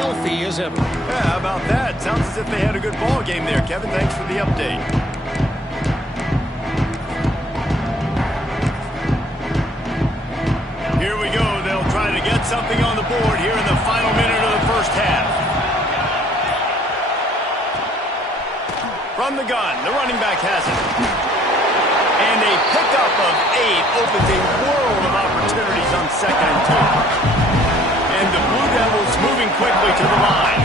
healthy as ever. Yeah, how about that? Sounds as if they had a good ball game there, Kevin. Thanks for the update. Here we go. They'll try to get something on the board here in the final minute of the first half. From the gun, the running back has it. And a pickup of 8 opens a world of opportunities on 2nd and 2. And the Blue Devils moving quickly to the line.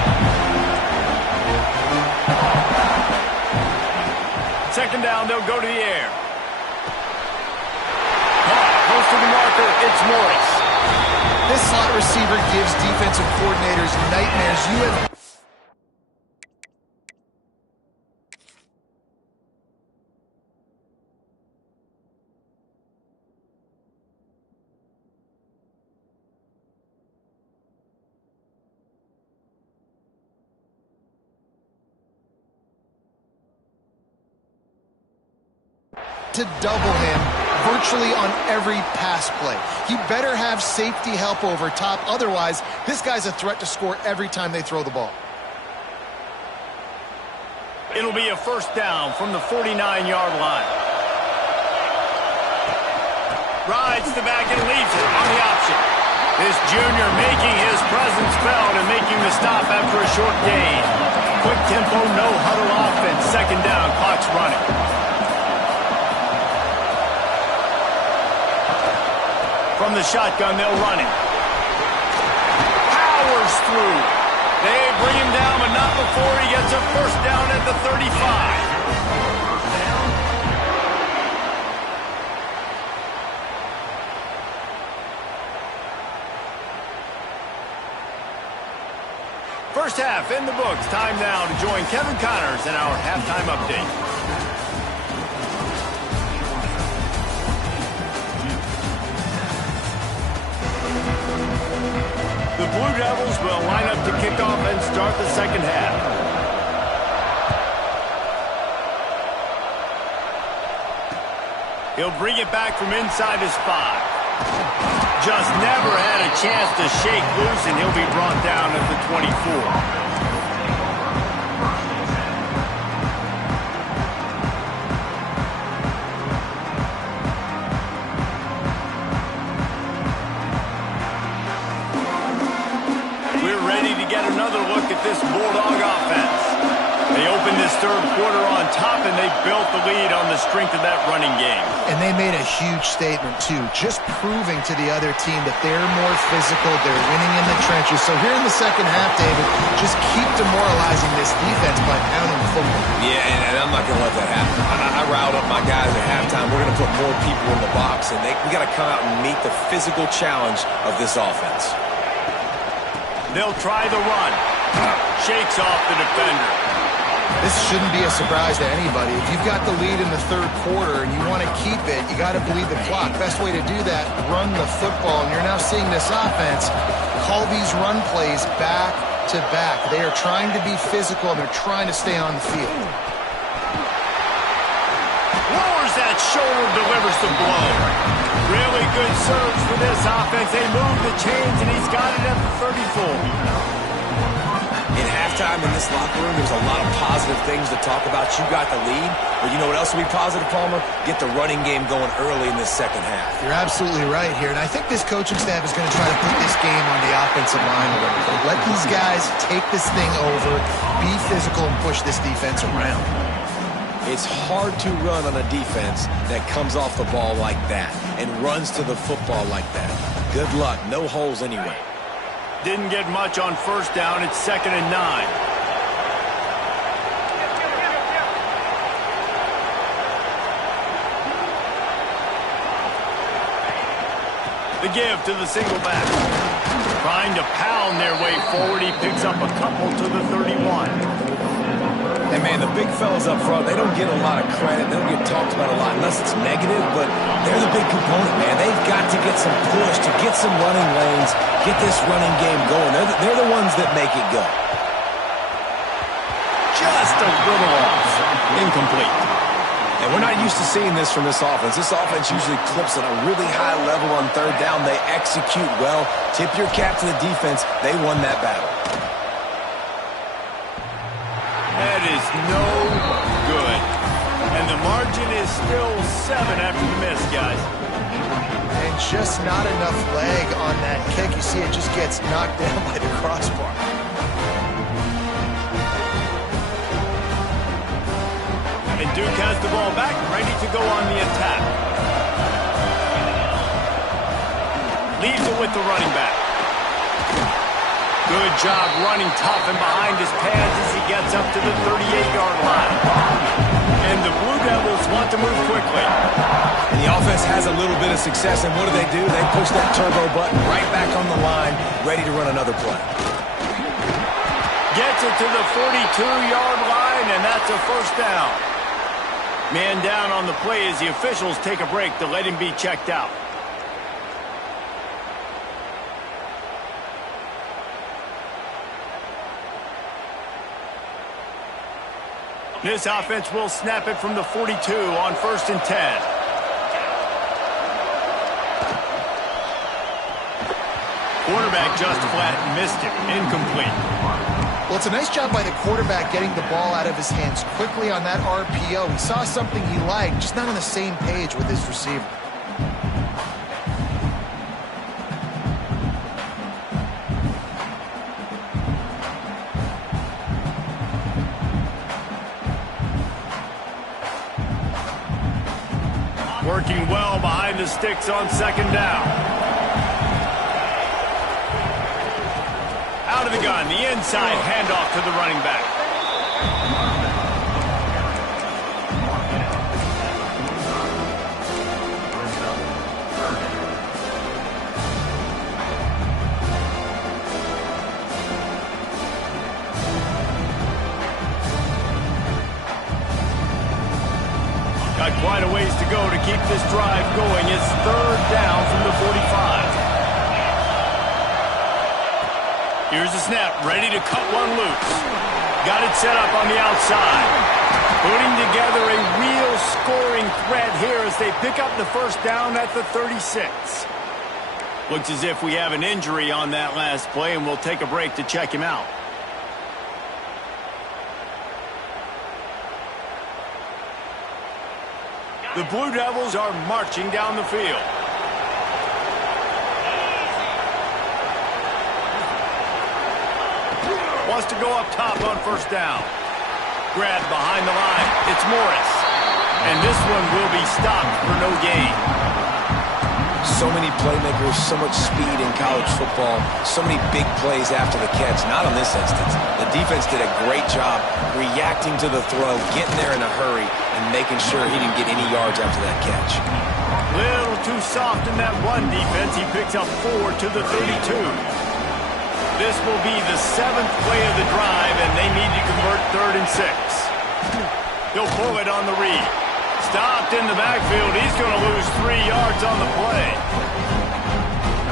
2nd down, they'll go to the air. Close to the marker, it's Morris. This slot receiver gives defensive coordinators nightmares. You have... to double him virtually on every pass play. He better have safety help over top. Otherwise, this guy's a threat to score every time they throw the ball. It'll be a 1st down from the 49-yard line. Rides the back and leaves it on the option. This junior making his presence felt and making the stop after a short gain. Quick tempo, no huddle offense. 2nd down, clock's running. From the shotgun, they'll run it. Powers through. They bring him down, but not before he gets a 1st down at the 35. First half in the books. Time now to join Kevin Connors in our halftime update. The Blue Devils will line up to kick off and start the 2nd half. He'll bring it back from inside his 5. Just never had a chance to shake loose, and he'll be brought down at the 24. Get another look at this Bulldog offense. They opened this 3rd quarter on top, and they built the lead on the strength of that running game. And they made a huge statement, too, just proving to the other team that they're more physical, they're winning in the trenches. So here in the 2nd half, David, just keep demoralizing this defense by pounding the football. Yeah, and I'm not going to let that happen. I riled up my guys at halftime. We're going to put more people in the box, and we got to come out and meet the physical challenge of this offense. They'll try the run. Shakes off the defender. This shouldn't be a surprise to anybody. If you've got the lead in the 3rd quarter and you want to keep it, you got to bleed the clock. Best way to do that, run the football. And you're now seeing this offense call these run plays back to back. They are trying to be physical, and they're trying to stay on the field. Lowers that shoulder, delivers the blow. Really good serves for this offense. They move the chains, and he's got it at the 34. In halftime in this locker room, there's a lot of positive things to talk about. You got the lead, but you know what else will be positive, Palmer? Get the running game going early in this 2nd half. You're absolutely right here, and I think this coaching staff is going to try to put this game on the offensive line a little bit. Let these guys take this thing over, be physical, and push this defense around. It's hard to run on a defense that comes off the ball like that and runs to the football like that. Good luck. No holes anyway. Didn't get much on 1st down. It's 2nd and 9. The give to the single back. Trying to pound their way forward. He picks up a couple to the 31. And, man, the big fellas up front, they don't get a lot of credit. They don't get talked about a lot unless it's negative, but they're the big component, man. They've got to get some push, to get some running lanes, get this running game going. They're the ones that make it go. Just a little off. Incomplete. And we're not used to seeing this from this offense. This offense usually clips at a really high level on 3rd down. They execute well. Tip your cap to the defense. They won that battle. is still 7 after the miss, guys. And just not enough leg on that kick. You see it just gets knocked down by the crossbar. And Duke has the ball back, ready to go on the attack. Leaves it with the running back. Good job running tough and behind his pads as he gets up to the 38-yard line. And the Blue Devils want to move quickly. And the offense has a little bit of success, and what do? They push that turbo button right back on the line, ready to run another play. Gets it to the 42-yard line, and that's a first down. Man down on the play as the officials take a break to let him be checked out. This offense will snap it from the 42 on 1st and 10. Quarterback just flat missed it. Incomplete. Well, it's a nice job by the quarterback getting the ball out of his hands quickly on that RPO. He saw something he liked, just not on the same page with his receiver. Working well behind the sticks on 2nd down. Out of the gun, the inside handoff to the running back. Got quite a ways to go to keep this drive going. It's 3rd down from the 45. Here's the snap, ready to cut one loose. Got it set up on the outside. Putting together a real scoring threat here as they pick up the first down at the 36. Looks as if we have an injury on that last play, and we'll take a break to check him out. The Blue Devils are marching down the field. Wants to go up top on 1st down. Grab behind the line. It's Morris. And this one will be stopped for no gain. So many playmakers, so much speed in college football, so many big plays after the catch. Not in this instance. The defense did a great job reacting to the throw, getting there in a hurry, and making sure he didn't get any yards after that catch. Little too soft in that run defense. He picks up 4 to the 32. This will be the 7th play of the drive, and they need to convert 3rd and 6. He'll pull it on the read. Stopped in the backfield. He's going to lose 3 yards on the play.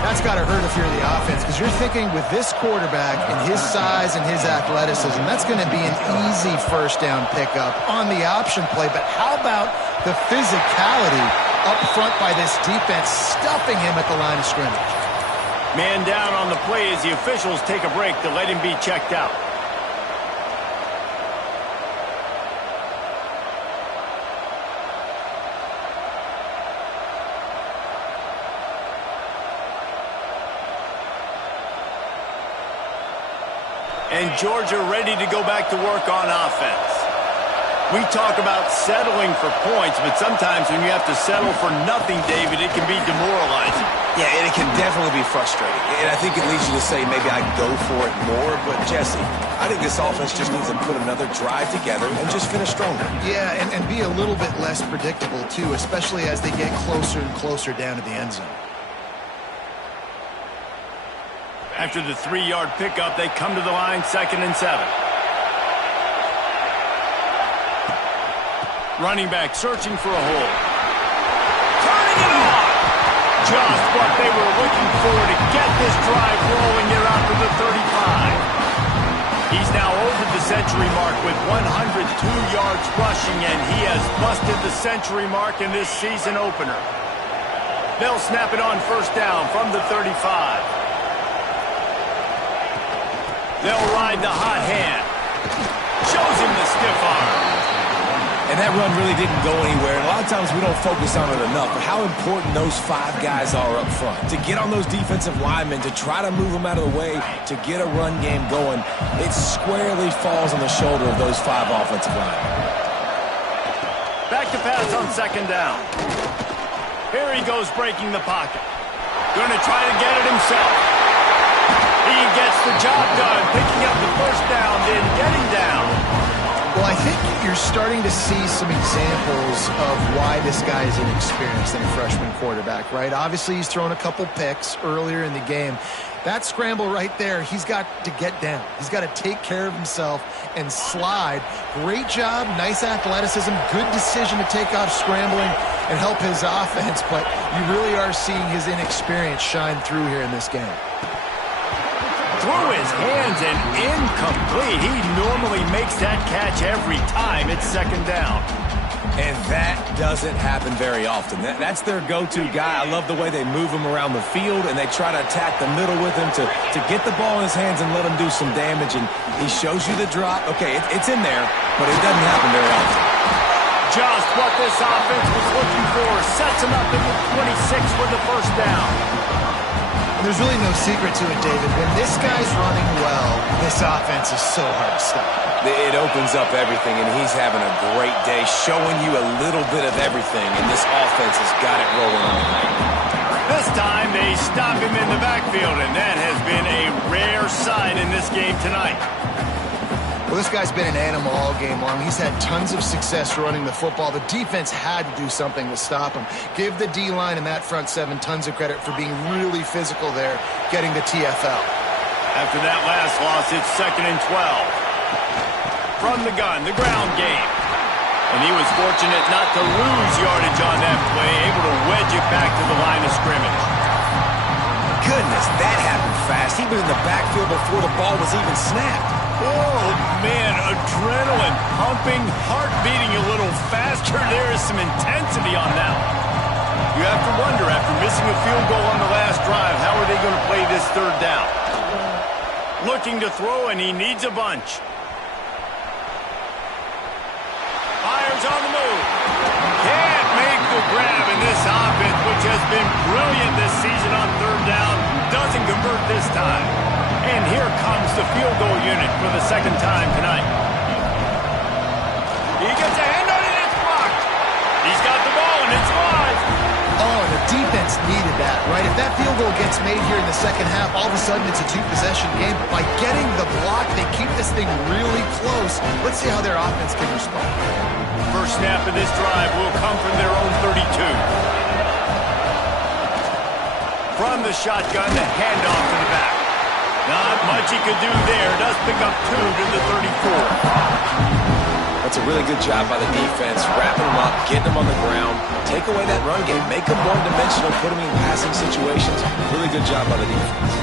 That's got to hurt if you're the offense, because you're thinking with this quarterback and his size and his athleticism, that's going to be an easy first down pickup on the option play. But how about the physicality up front by this defense, stuffing him at the line of scrimmage? Man down on the play as the officials take a break to let him be checked out. And Georgia ready to go back to work on offense. We talk about settling for points, but sometimes when you have to settle for nothing, David, it can be demoralizing. Yeah, and it can definitely be frustrating. And I think it leads you to say maybe I'd go for it more. But, Jesse, I think this offense just needs to put another drive together and just finish stronger. Yeah, and be a little bit less predictable, too, especially as they get closer and closer down to the end zone. After the 3-yard pickup, they come to the line, 2nd and 7. Running back searching for a hole. Turning it on! Just what they were looking for to get this drive rolling here out to the 35. He's now over the century mark with 102 yards rushing, and he has busted the century mark in this season opener. They'll snap it on 1st down from the 35. They'll ride the hot hand. Shows him the stiff arm. And that run really didn't go anywhere. And a lot of times we don't focus on it enough, but how important those 5 guys are up front. To get on those defensive linemen, to try to move them out of the way, to get a run game going, it squarely falls on the shoulder of those 5 offensive linemen. Back to pass on second down. Here he goes breaking the pocket. Going to try to get it himself. He gets the job done, picking up the first down, then getting down. Well, I think you're starting to see some examples of why this guy is inexperienced in a freshman quarterback, right? Obviously, he's thrown a couple picks earlier in the game. That scramble right there, he's got to get down. He's got to take care of himself and slide. Great job, nice athleticism, good decision to take off scrambling and help his offense, but you really are seeing his inexperience shine through here in this game. Through his hands and incomplete. He normally makes that catch every time. It's second down. And that doesn't happen very often. That's their go-to guy. I love the way they move him around the field, and they try to attack the middle with him to get the ball in his hands and let him do some damage. And he shows you the drop. Okay, it's in there, but it doesn't happen very often. Just what this offense was looking for. Sets him up at the 26 for the first down. There's really no secret to it, David. When this guy's running well, this offense is so hard to stop. It opens up everything, and he's having a great day, showing you a little bit of everything, and this offense has got it rolling on. This time they stop him in the backfield, and that has been a rare sight in this game tonight. Well, this guy's been an animal all game long. He's had tons of success running the football. The defense had to do something to stop him. Give the D-line and that front 7 tons of credit for being really physical there, getting the TFL. After that last loss, it's second and 12. From the gun, the ground game. And he was fortunate not to lose yardage on that play, able to wedge it back to the line of scrimmage. Goodness, that happened fast. He was in the backfield before the ball was even snapped. Oh, man, adrenaline pumping, heart beating a little faster. There is some intensity on that one. You have to wonder, after missing a field goal on the last drive, how are they going to play this third down? Looking to throw, and he needs a bunch. Fires on the move. Can't make the grab, and this offense, which has been brilliant this season on third down, doesn't convert this time. And here comes the field goal unit for the second time tonight. He gets a hand on it, it's blocked. He's got the ball, and it's live. Oh, the defense needed that, right? If that field goal gets made here in the second half, all of a sudden it's a 2-possession game. But by getting the block, they keep this thing really close. Let's see how their offense can respond. First snap of this drive will come from their own 32. From the shotgun, the handoff to the back. Not much he could do there. Does pick up 2 to the 34. That's a really good job by the defense, wrapping them up, getting them on the ground, take away that run game, make them one-dimensional, put them in passing situations. Really good job by the defense.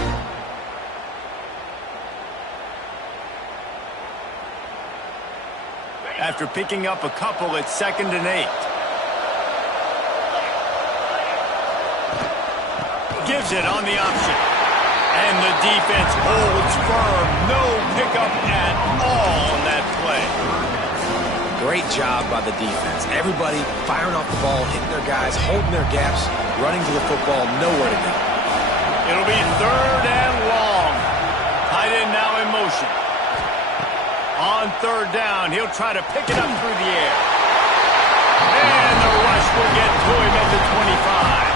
After picking up a couple, it's second and 8. Gives it on the option. And the defense holds firm. No pickup at all on that play. Great job by the defense. Everybody firing off the ball, hitting their guys, holding their gaps, running to the football, nowhere to go. It'll be third and long. Tight end now in motion. On third down, he'll try to pick it up through the air. And the rush will get to him at the 25.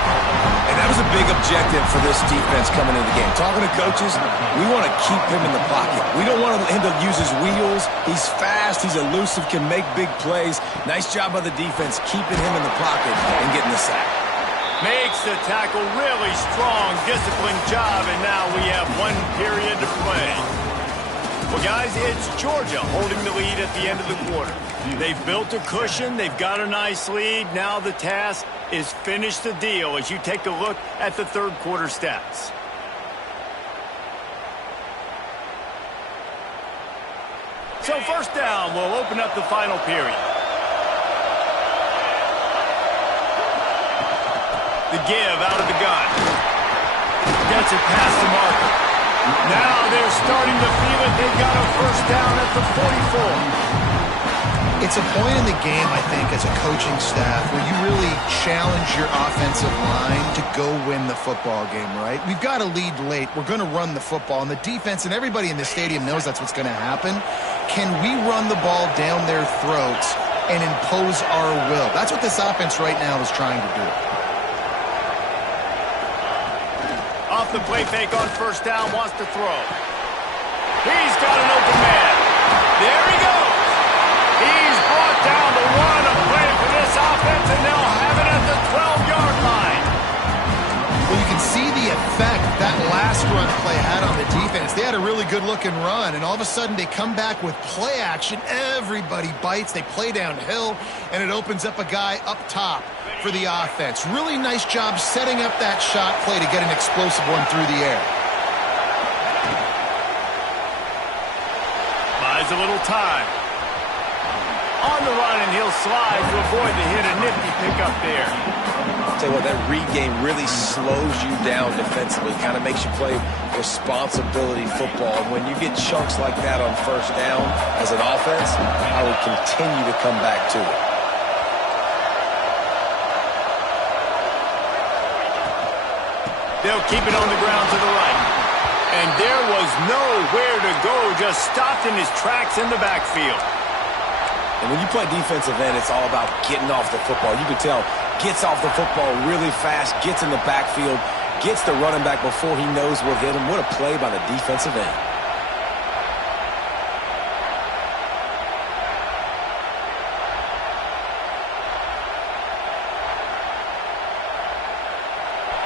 And that was a big objective for this defense coming into the game. Talking to coaches, we want to keep him in the pocket. We don't want him to use his wheels. He's fast, he's elusive, can make big plays. Nice job by the defense keeping him in the pocket and getting the sack. Makes the tackle, really strong, disciplined job, and now we have 1 period to play. Well, guys, it's Georgia holding the lead at the end of the quarter. They've built a cushion. They've got a nice lead. Now the task is finish the deal as you take a look at the third quarter stats. So first down will open up the final period. The give out of the gun. Gets it past the marker. Now they're starting to feel it. They've got a first down at the 44. It's a point in the game, I think, as a coaching staff where you really challenge your offensive line to go win the football game, right? We've got to lead late. We're going to run the football. And the defense and everybody in the stadium knows that's what's going to happen. Can we run the ball down their throats and impose our will? That's what this offense right now is trying to do. Off the play fake on first down, wants to throw. He's got an open man. There he goes. He's brought down the one of play for this offense, and they'll have it at the 12-yard line. Well, you can see the effect that last run play had on the defense. They had a really good-looking run, and all of a sudden they come back with play action. Everybody bites. They play downhill, and it opens up a guy up top for the offense. Really nice job setting up that shot play to get an explosive one through the air. Buys a little time. On the run, and he'll slide to avoid the hit. A nifty pickup there. I'll tell you what, that read game really slows you down defensively, kind of makes you play responsibility football. And when you get chunks like that on first down as an offense, I would continue to come back to it. They'll keep it on the ground to the right. And there was nowhere to go, just stopped in his tracks in the backfield. And when you play defensive end, it's all about getting off the football. You can tell, gets off the football really fast, gets in the backfield, gets the running back before he knows what hit him. What a play by the defensive end.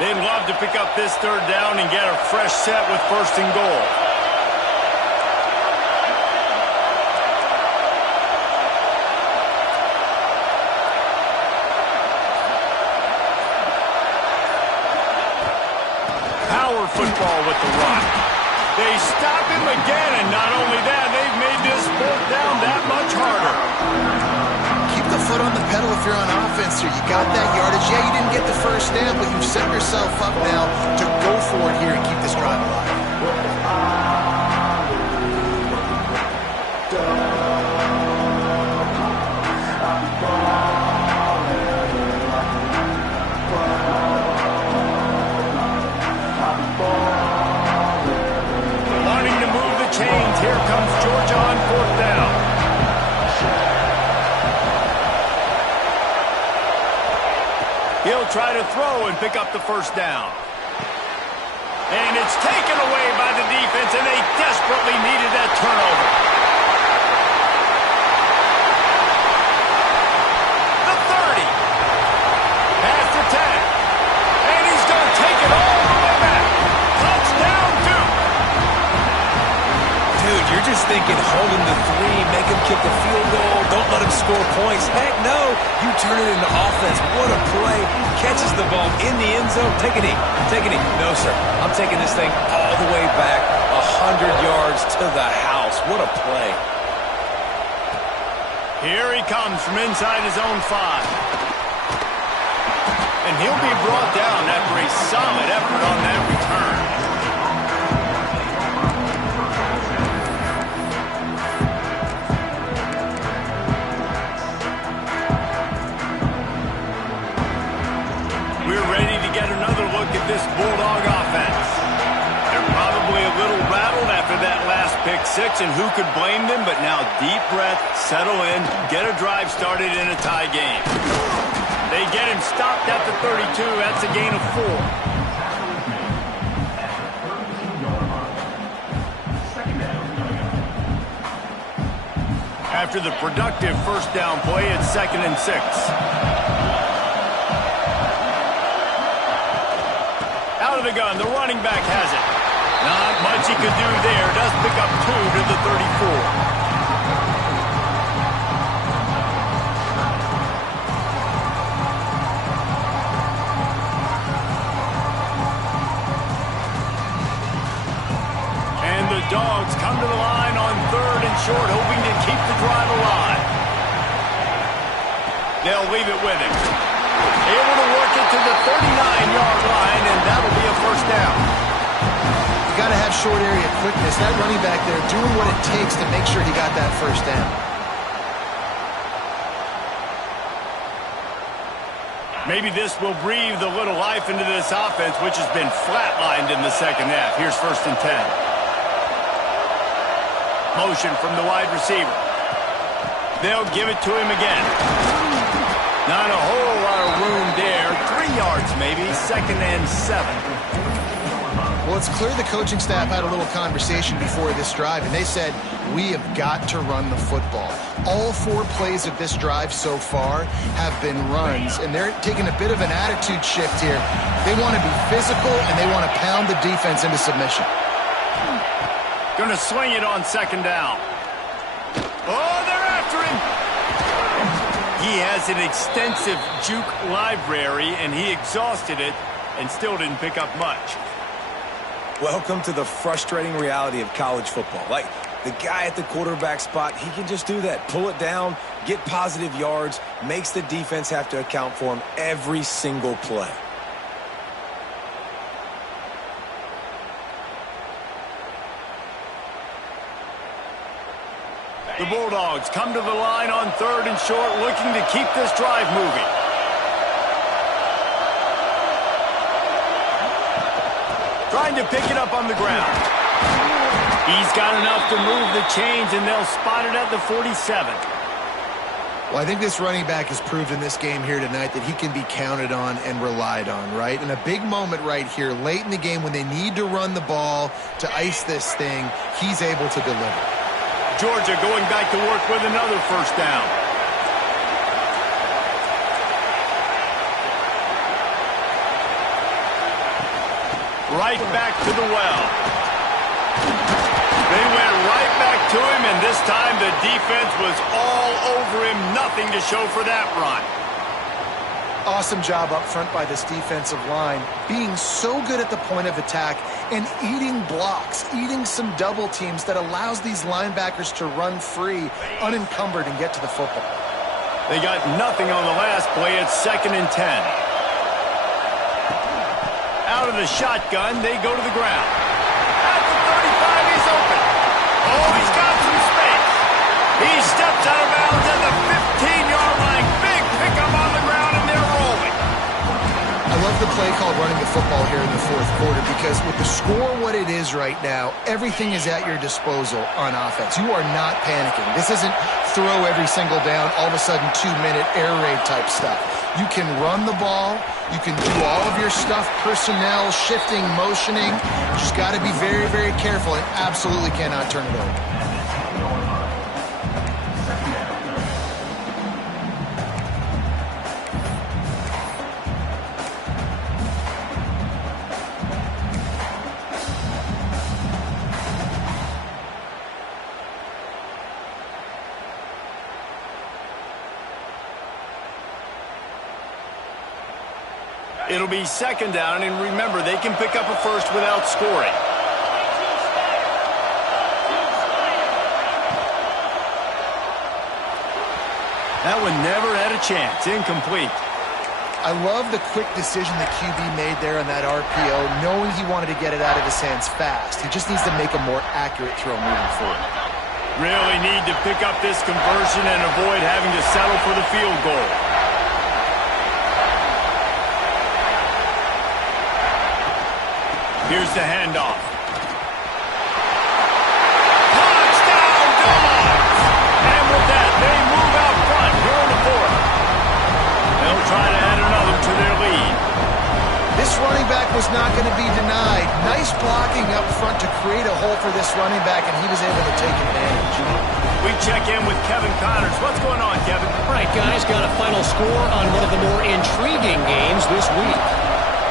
They'd love to pick up this third down and get a fresh set with first and goal. Football with the run. They stop him again, and not only that, they've made this fourth down that much harder. Keep the foot on the pedal if you're on offense here. You got that yardage. Yeah, you didn't get the first down, but you've set yourself up now to go for it here and keep this drive alive. Here comes Georgia on fourth down. He'll try to throw and pick up the first down. And it's taken away by the defense, and they desperately needed that turnover. The 30. Past the 10. And he's going to take it all the way back. Touchdown, Duke. Dude, you're just thinking hold him to 3, make him kick the field goal, don't let him score points. Heck no, you turn it into offense. What a play. Catches the ball in the end zone. Take a knee. Take a knee. No, sir. I'm taking this thing all the way back 100 yards to the house. What a play. Here he comes from inside his own 5. And he'll be brought down after a solid effort on that return. This Bulldog offense. They're probably a little rattled after that last pick 6, and who could blame them? But now deep breath, settle in, get a drive started in a tie game. They get him stopped at the 32. That's a gain of 4. After the productive first down play, it's 2nd and 6. Out of the gun, the running back has it. Not much he could do there. Does pick up 2 to the 34. And the Dogs come to the line on 3rd and short, hoping to keep the drive alive. They'll leave it with him. Able to work it to the 39-yard line, and that'll be a first down. You got to have short area quickness. That running back there doing what it takes to make sure he got that first down. Maybe this will breathe a little life into this offense, which has been flatlined in the second half. Here's 1st and 10. Motion from the wide receiver. They'll give it to him again. Not a whole lot of room there. 3 yards maybe. 2nd and 7. Well, it's clear the coaching staff had a little conversation before this drive, and they said, we have got to run the football. All 4 plays of this drive so far have been runs, and they're taking a bit of an attitude shift here. They want to be physical, and they want to pound the defense into submission. Going to swing it on 2nd down. Oh, they're after him. He has an extensive juke library, and he exhausted it and still didn't pick up much. Welcome to the frustrating reality of college football. Like, the guy at the quarterback spot, he can just do that. Pull it down, get positive yards, makes the defense have to account for him every single play. The Bulldogs come to the line on 3rd and short, looking to keep this drive moving. Trying to pick it up on the ground. He's got enough to move the chains, and they'll spot it at the 47. Well, I think this running back has proved in this game here tonight that he can be counted on and relied on, right? In a big moment right here, late in the game when they need to run the ball to ice this thing, he's able to deliver. Georgia going back to work with another 1st down. Right back to the well. They went right back to him, and this time the defense was all over him. Nothing to show for that run. Awesome job up front by this defensive line, being so good at the point of attack and eating blocks, eating some double teams that allows these linebackers to run free, unencumbered, and get to the football. They got nothing on the last play. It's 2nd and 10. Out of the shotgun, they go to the ground. At the 35, he's open. Oh, he's got some space. He steps out of bounds at the 15-yard line. Big pickup on the ground, and they're rolling. I love the play called running the football here in the 4th quarter because with the score what it is right now, everything is at your disposal on offense. You are not panicking. This isn't throw every single down, all of a sudden 2-minute air raid type stuff. You can run the ball. You can do all of your stuff, personnel, shifting, motioning. You just got to be very, very careful and absolutely cannot turn it over. It'll be 2nd down, and remember, they can pick up a 1st without scoring. That one never had a chance. Incomplete. I love the quick decision that QB made there on that RPO, knowing he wanted to get it out of his hands fast. He just needs to make a more accurate throw moving forward. Really need to pick up this conversion and avoid having to settle for the field goal. Here's the handoff. Touchdown, Dogs! And with that, they move out front here in the 4th. They'll try to add another to their lead. This running back was not going to be denied. Nice blocking up front to create a hole for this running back, and he was able to take advantage. We check in with Kevin Connors. What's going on, Kevin? All right, guys, got a final score on one of the more intriguing games this week.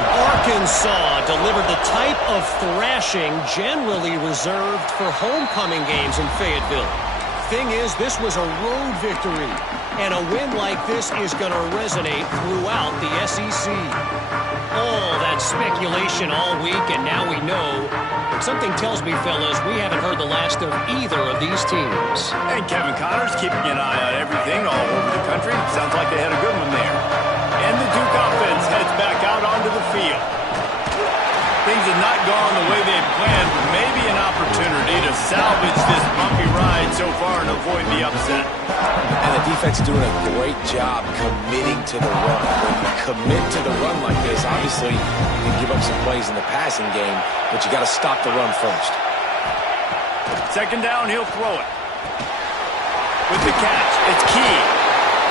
Arkansas delivered the type of thrashing generally reserved for homecoming games in Fayetteville. Thing is, this was a road victory, and a win like this is going to resonate throughout the SEC. All that speculation all week, and now we know. Something tells me, fellas, we haven't heard the last of either of these teams. And Kevin Connors keeping an eye on everything all over the country. Sounds like they had a good one there. And the Duke offense heads back out onto the field. Things have not gone the way they planned, but maybe an opportunity to salvage this bumpy ride so far and avoid the upset. And the defense is doing a great job committing to the run. When you commit to the run like this, obviously you can give up some plays in the passing game, but you got to stop the run first. Second down, he'll throw it. With the catch, it's Key.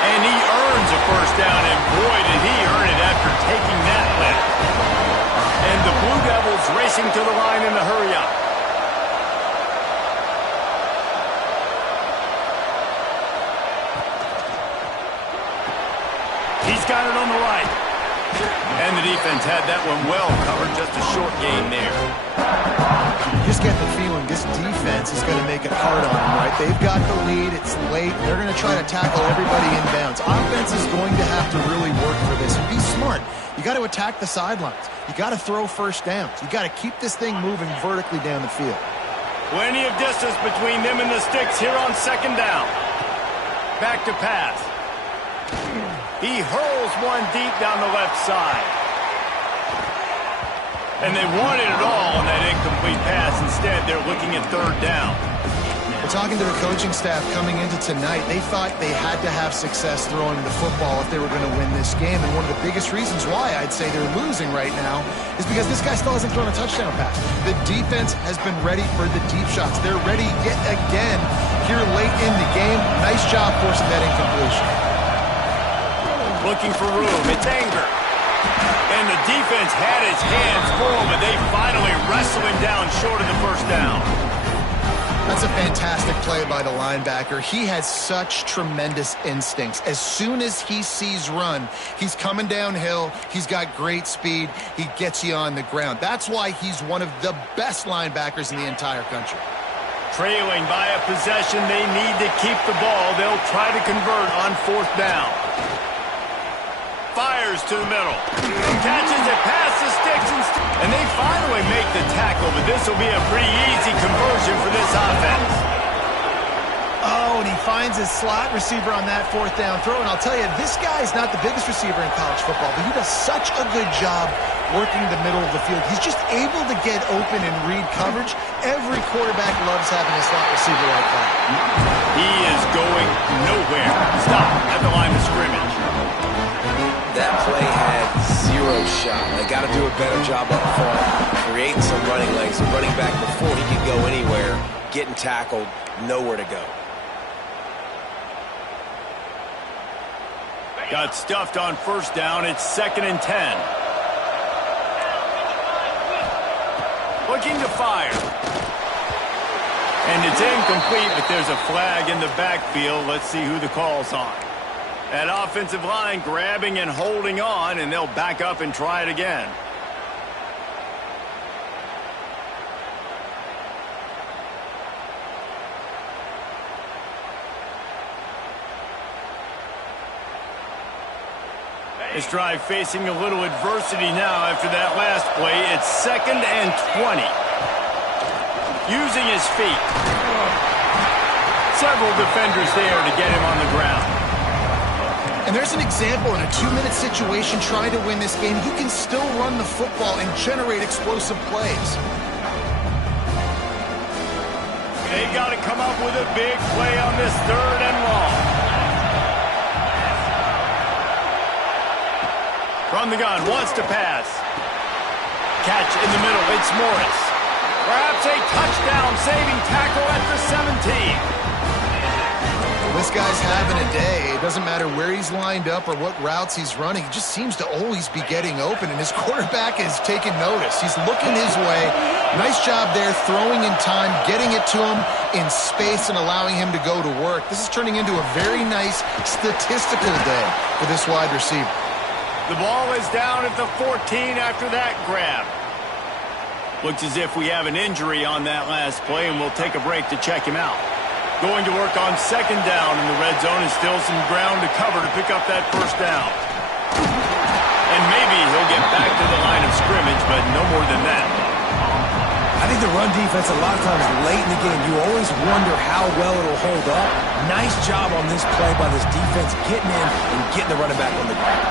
And he earns a first down, and boy, did he earn it after taking that lift. And the Blue Devils racing to the line in the hurry-up. He's got it on the right. And the defense had that one well covered, just a short gain there. You just get the feeling this defense is going to make it hard on them, right? They've got the lead. It's late. They're going to try to tackle everybody inbounds. Offense is going to have to really work for this. Be smart. You got to attack the sidelines. You got to throw first downs. You got to keep this thing moving vertically down the field. Plenty of distance between them and the sticks here on second down. Back to pass. He hurls one deep down the left side. And they wanted it all on that incomplete pass. Instead, they're looking at third down. We're talking to the coaching staff coming into tonight. They thought they had to have success throwing the football if they were going to win this game. And one of the biggest reasons why I'd say they're losing right now is because this guy still hasn't thrown a touchdown pass. The defense has been ready for the deep shots. They're ready yet again here late in the game. Nice job forcing that incompletion. Looking for room. It's Anger. And the defense had its hands full, but they finally wrestle him down short of the first down. That's a fantastic play by the linebacker. He has such tremendous instincts. As soon as he sees run, he's coming downhill. He's got great speed. He gets you on the ground. That's why he's one of the best linebackers in the entire country. Trailing by a possession, they need to keep the ball. They'll try to convert on fourth down. Fires to the middle. Catches it past the sticks, and they finally make the tackle, but this will be a pretty easy conversion for this offense. Oh, and he finds his slot receiver on that fourth down throw. And I'll tell you, this guy's not the biggest receiver in college football, but he does such a good job working the middle of the field. He's just able to get open and read coverage. Every quarterback loves having a slot receiver like that. He is going nowhere. Stop at the line of scrimmage. That play had zero shot. They got to do a better job up front, creating some running lanes. The running back, before he could go anywhere, getting tackled, nowhere to go. Got stuffed on first down. It's 2nd and 10. Looking to fire. And it's incomplete, but there's a flag in the backfield. Let's see who the call's on. That offensive line grabbing and holding on, and they'll back up and try it again. This drive facing a little adversity now after that last play. It's 2nd and 20. Using his feet. Several defenders there to get him on the ground. And there's an example in a 2-minute situation trying to win this game. You can still run the football and generate explosive plays. They got to come up with a big play on this 3rd and long. From the gun, wants to pass. Catch in the middle, it's Morris. Perhaps a touchdown-saving tackle at the 17. This guy's having a day. It doesn't matter where he's lined up or what routes he's running. He just seems to always be getting open, and his quarterback is taking notice. He's looking his way. Nice job there, throwing in time, getting it to him in space and allowing him to go to work. This is turning into a very nice statistical day for this wide receiver. The ball is down at the 14 after that grab. Looks as if we have an injury on that last play, and we'll take a break to check him out. Going to work on second down in the red zone, and still some ground to cover to pick up that first down. And maybe he'll get back to the line of scrimmage, but no more than that. I think the run defense, a lot of times late in the game, you always wonder how well it'll hold up. Nice job on this play by this defense, getting in and getting the running back on the ground.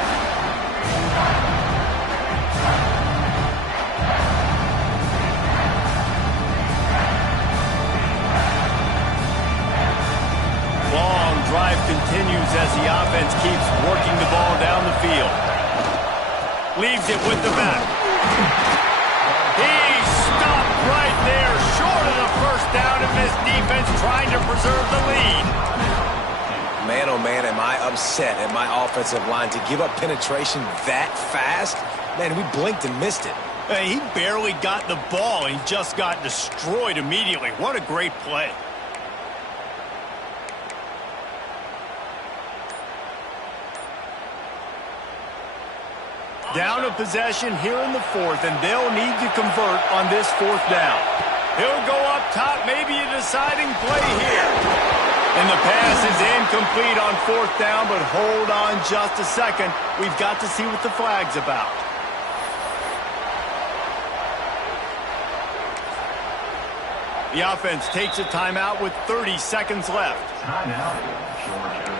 drive continues as the offense keeps working the ball down the field. Leaves it with the back. He stopped right there, short of the first down, and this defense trying to preserve the lead. Man, oh man, am I upset at my offensive line to give up penetration that fast? Man, we blinked and missed it. Hey, he barely got the ball. He just got destroyed immediately. What a great play. Down a possession here in the fourth, and they'll need to convert on this fourth down. He'll go up top, maybe a deciding play here. And the pass is incomplete on fourth down, but hold on just a second. We've got to see what the flag's about. The offense takes a timeout with 30 seconds left. Timeout, Georgia.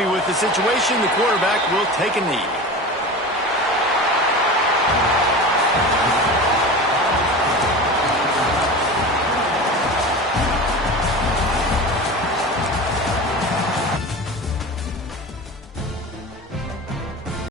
Happy with the situation, the quarterback will take a knee.